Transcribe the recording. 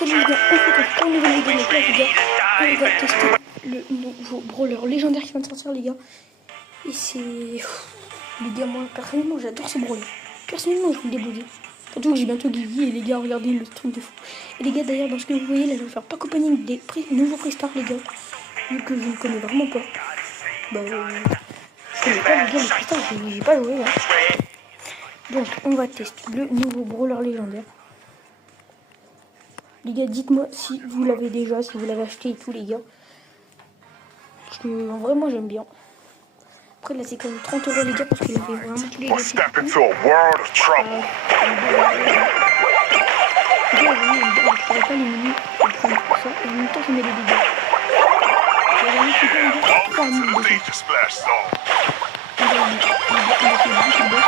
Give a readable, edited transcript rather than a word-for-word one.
Salut les gars, on se retrouve pour une nouvelle vidéo. Donc là les gars, on va tester le nouveau brawler légendaire qui vient de sortir les gars. Et c'est... Les gars, moi personnellement j'adore ce brawler. Personnellement je vous le débloquer. Surtout que j'ai bientôt Guigui et les gars regardez le truc de fou. Et les gars d'ailleurs dans ce que vous voyez là je vais faire pack opening des nouveaux prestars les gars. Vu que je ne connais vraiment pas. Bah je connais pas les gars les prestars, j'ai pas joué là. Donc on va tester le nouveau brawler légendaire. Les gars, dites-moi si vous l'avez déjà, si vous l'avez acheté et tout, les gars. Parce que, en vrai, moi, j'aime bien. Après, là, c'est quand même 30 € les gars, parce qu'il avait vraiment tous les gars. Les gars, vous voyez, les gars, je pourrais pas les menus. Je vais prendre pour ça. Et en même temps, je mets les dégâts. Regardez, c'est pas les gars, 3000 dégâts. On va essayer de boss.